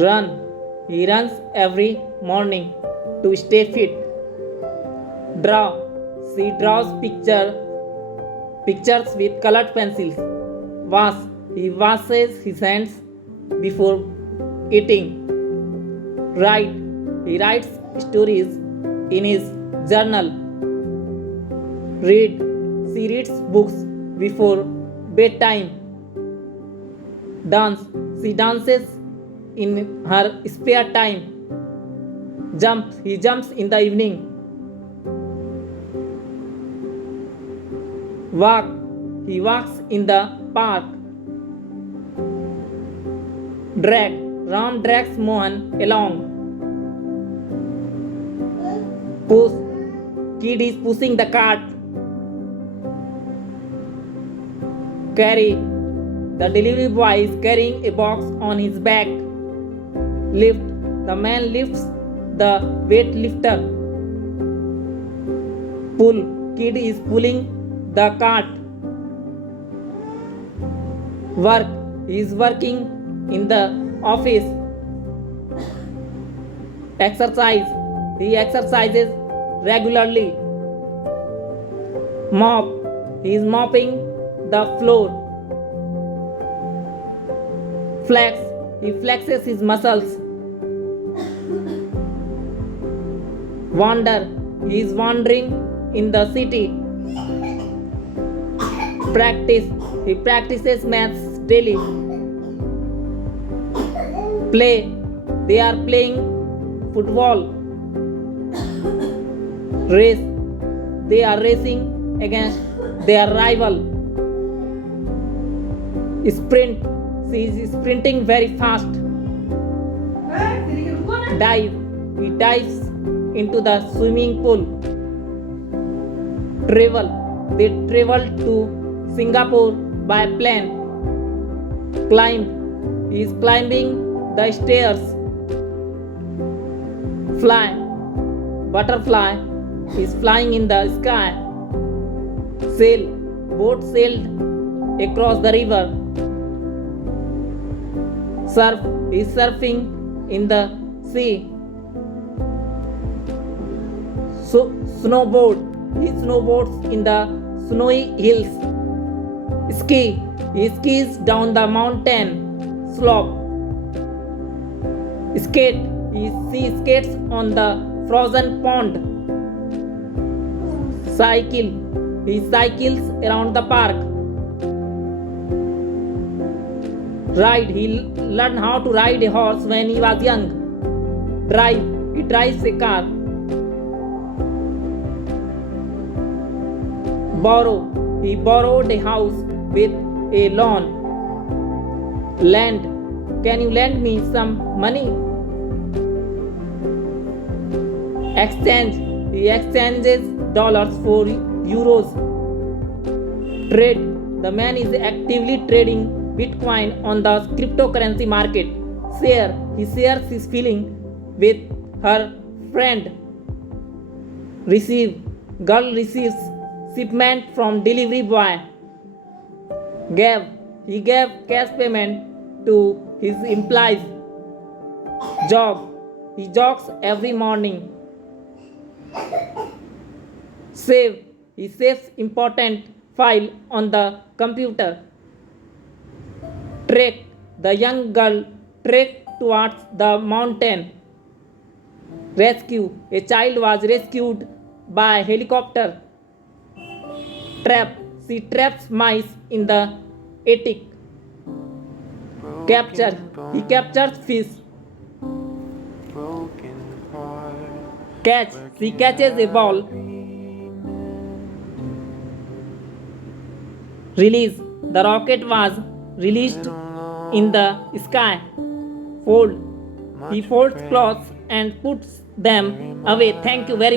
Run. He runs every morning to stay fit. Draw. She draws pictures with colored pencils. Wash. He washes his hands before eating. Write. He writes stories in his journal. Read. She reads books before bedtime. Dance. She dances in her spare time. Jump. He jumps in the evening. Walk. He walks in the park. Drag. Ram drags Mohan along. Push. Kid is pushing the cart. Carry. The delivery boy is carrying a box on his back. Lift. The man lifts the weightlifter. Pull. Kid is pulling the cart. Work. He is working in the office. Exercise. He exercises regularly. Mop. He is mopping the floor. Flex. He flexes his muscles. Wander. He is wandering in the city. Practice. He practices maths daily. Play. They are playing football. Race. They are racing against their rival. Sprint. She is sprinting very fast. Dive. He dives into the swimming pool. Travel. They travel to Singapore by plane. Climb. He is climbing the stairs. Fly. Butterfly is flying in the sky. Sail. Boat sailed across the river. Surf. He is surfing in the sea. Snowboard. He snowboards in the snowy hills. Ski. He skis down the mountain slope. Skate. He skates on the frozen pond. Cycle. He cycles around the park. Ride. He learned how to ride a horse when he was young. Drive. He drives a car. Borrow. He borrowed a house with a loan. Lend. Can you lend me some money? Exchange. He exchanges dollars for euros. Trade. The man is actively trading Bitcoin on the cryptocurrency market. Share. He shares his feeling with her friend. Receive. Girl receives shipment from delivery boy. Gave. He gave cash payment to his employees. Jog. He jogs every morning. Save. He saves important file on the computer. Trek. The young girl trekked towards the mountain. Rescue. A child was rescued by helicopter. Trap. She traps mice in the attic. Capture. He captures fish. Catch. She catches a ball. Release. The rocket was released in the sky. Fold. He folds clothes and puts them away. Thank you very much.